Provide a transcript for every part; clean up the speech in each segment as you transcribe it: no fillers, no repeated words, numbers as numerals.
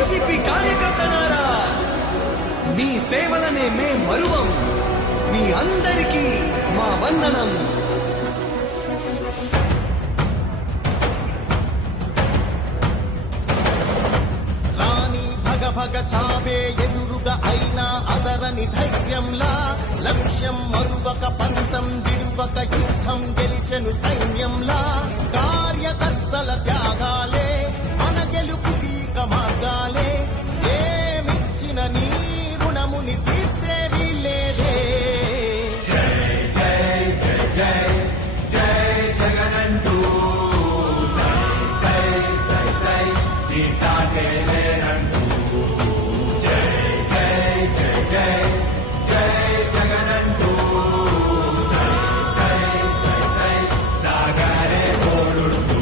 YCP కార్యకర్తలారా, మీ సేవలనే మే మరువం. మీ అందరికీ మా వందనం. రాణి భగ భగ చావే ఎదురుగా అయినా అదరని ధైర్యంలా, లక్ష్యం మరువక పంతం విడువక యుద్ధం గెలిచెను సైన్యంలా. కార్యకర్తల త్యాగాలే మన గెలుపు గీక మార్గాలే. ఏమిచ్చిన నీ రుణముని తీర్చేది లేదే. జై జై జై జై జై జగనంటూ సై సై సై సై నీ సాటే లేనంటూ. జై జై జై జై జై జగనంటూ సై సై సై సై సాగరే తోడుంటూ.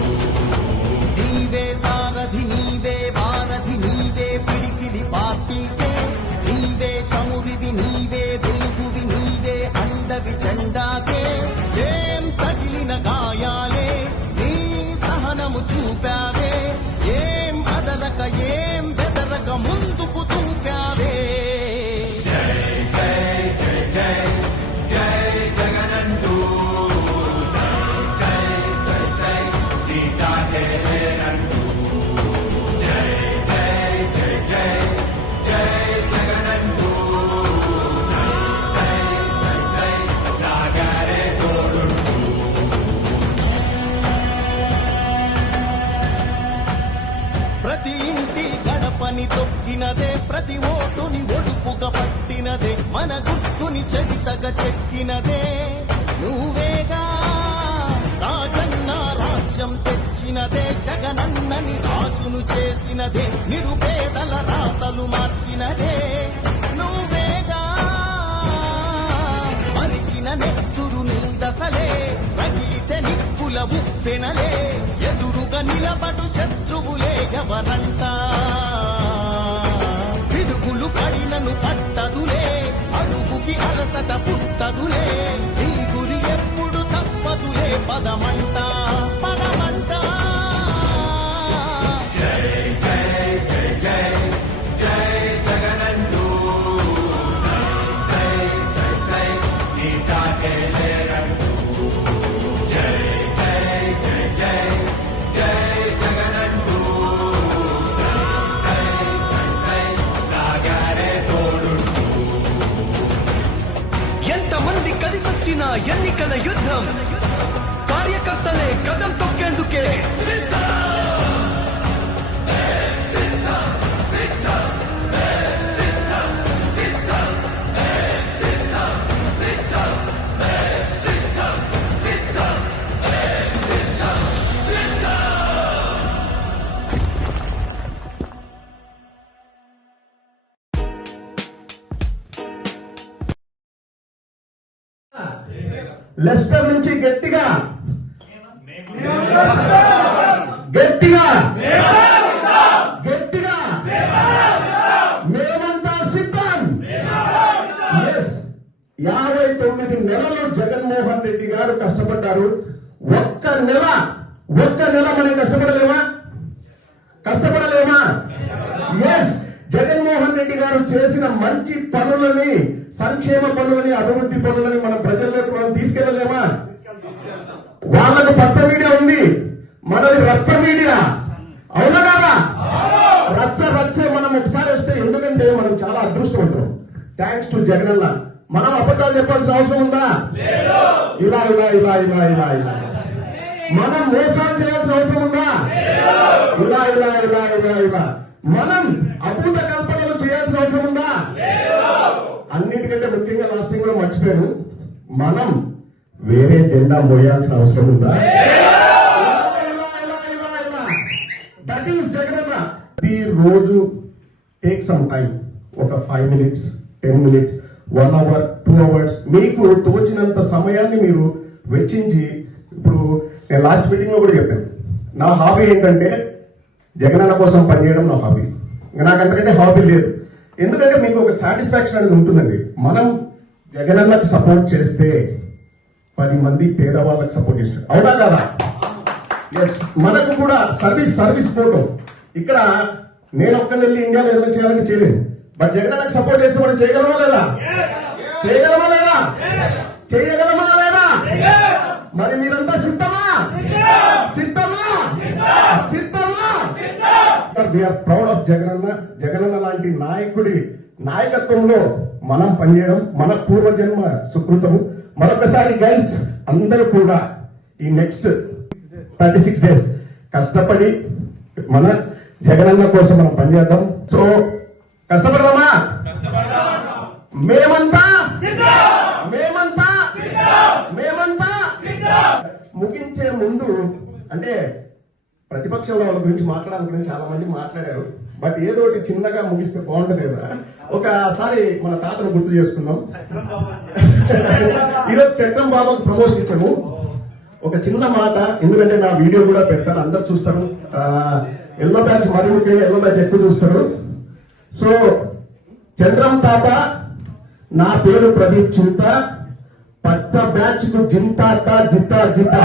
నీవే సారథి నీవే వారధి నీవే పిడికిలి పార్టీకే. నీవే చమురివి నీవే వెలుగువి నీవే అండవి జెండాకే. ఏం తగిలిన గాయాలే నీ సహనము చూపావే. ఏం అదరక ఏం బెదరక ముందుకు చూపావే. జై జై జై జై జై జగనంటూ సై సై సై సై నీ సాటే లేనంటూ. జై జై జై జై జై జగనంటూ సై సై సై సై సాగరే తోడుంటూ. ప్రతి ఇంటి గడపని తొక్కినదే, ప్రతి ఓటుని ఒడుపుగా పట్టినదే, మన గుర్తుని చరితగా చెక్కినదే నువ్వేగా. రాజన్న రాజ్యం తెచ్చినదే, జగనన్నని రాజును చేసినదే, నిరుపేదల రాతలు మార్చినదే నువ్వేగా. మరిగిన నెత్తురు నీ దశలే, రగిలితే నిప్పుల ఉప్పెనలే. ఎదురుగా నిలబడు శత్రువులే ఎవరంట. పిడుగులు పడినను పట్టదులే, అడుగుకి అలసట పుట్టదులే. నీ గురి ఎప్పుడు తప్పదులే, పదమంట పదమంట. జై జై జై జై జై జగనంటూ సై సై సై సై నీ సాటే లేనంటూ. జై జై జై జై జై జగనంటూ సై సై సై సై సాగరే తోడుంటూ. ఎంతమంది కలిసొచ్చిన ఎన్నికల యుద్ధం, కార్యకర్తలే కదం తొక్కేందుకే సిద్ధం. లెస్టర్ నుంచి గట్టిగా గట్టిగా గట్టిగా మేమంతా సిద్ధం. 59 నెలలు జగన్మోహన్ రెడ్డి గారు కష్టపడ్డారు. ఒక్క నెల మనం కష్టపడలేమా? ఎస్, జగన్మోహన్ రెడ్డి గారు చేసిన మంచి పనులని, సంక్షేమ పనులని, అభివృద్ధి పనులని మన ప్రజల్లోకి మనం తీసుకెళ్ళలేమా? వాళ్ళకు పచ్చ మీడియా ఉంది, మనది రచ్చ మీడియా. అవునా కదా? రచ్చే మనం ఒకసారి వస్తే, ఎందుకంటే మనం చాలా అదృష్టవంతులం. Thanks to Jagananna. మనం అబద్ధాలు చెప్పాల్సిన అవసరం ఉందా? ఇలా ఇలా ఇలా ఇలా ఇలా ఇలా మనం మోసాలు చేయాల్సిన అవసరం ఉందా? ఇలా ఇలా ఇలా ఇలా ఇలా మనం అభూత కల్పనలు చేయాల్సిన అవసరం ఉందా? అన్నిటికంటే ముఖ్యంగా లాస్ట్ టైం కూడా మర్చిపోయాను, మనం వేరే జెండా మోయాల్సిన అవసరం ఉందా? That is Jagananna. ఈ రోజు టేక్ సమ్ టైం, ఒక 5 minutes 10 minutes 1 hour 2 hours మీకు తోచినంత సమయాన్ని మీరు వెచ్చించి, ఇప్పుడు నేను లాస్ట్ మీటింగ్ లో కూడా చెప్పాను, నా హాబీ ఏంటంటే జగనన్న కోసం పనిచేయడం నా హాబీ. నాకు అంతకంటే హాబీ లేదు. ఎందుకంటే మీకు ఒక సాటిస్ఫాక్షన్ అనేది ఉంటుందండి. మనం జగనన్నకు సపోర్ట్ చేస్తే 10 మంది పేదవాళ్ళకి సపోర్ట్ చేస్తారు. అవునా కదా? ఎస్, మనకు కూడా సర్వీస్ ఫోటో ఇక్కడ నేను ఒక్కరిని వెళ్ళి ఇండియాలో ఏదైనా చేయాలని చేయలేను. బట్ జగన్ నాకు సపోర్ట్ చేస్తే మనం చేయగలమా లేదా? చేయగలమా లేదా? చేయగలమా లేదా? మరి మీరంతా సిద్ధమా? సిద్ధమా? సిద్ధమా? We are proud of Jagananna. Jagananna లాంటి నాయకుడి నాయకత్వంలో మనం పనిచేయడం మన పూర్వజన్మ సుకృతము. మరొకసారి గైస్ అందరూ కూడా ఈ నెక్స్ట్ 36 days కష్టపడి మన జగనన్న కోసం మనం పనిచేద్దాం. సో కష్టపడదామా? మేమంతా మేమంతా మేమంతా ముగించే ముందు అంటే ప్రతిపక్షంలో వాళ్ళ గురించి మాట్లాడాలని చాలా మంది మాట్లాడారు. బట్ ఏదో ఒకటి చిన్నగా ముగిస్తే బాగుంటది కదా. ఒకసారి మన తాతను గుర్తు చేసుకుందాం. ఈరోజు చక్రం బాబాకు ప్రమోషన్ ఇచ్చాము. ఒక చిన్న మాట, ఎందుకంటే నా వీడియో కూడా పెడతాను, అందరు చూస్తారు. ఎల్లో బ్యాచ్ మరి ముఖ్యంగా ఎల్లో బ్యాచ్ ఎక్కువ చూస్తారు. సో చంద్రం తాత, నా పేరు ప్రదీప్ చింత, పచ్చ బ్యాచ్ కు జింతాట జితా జితా.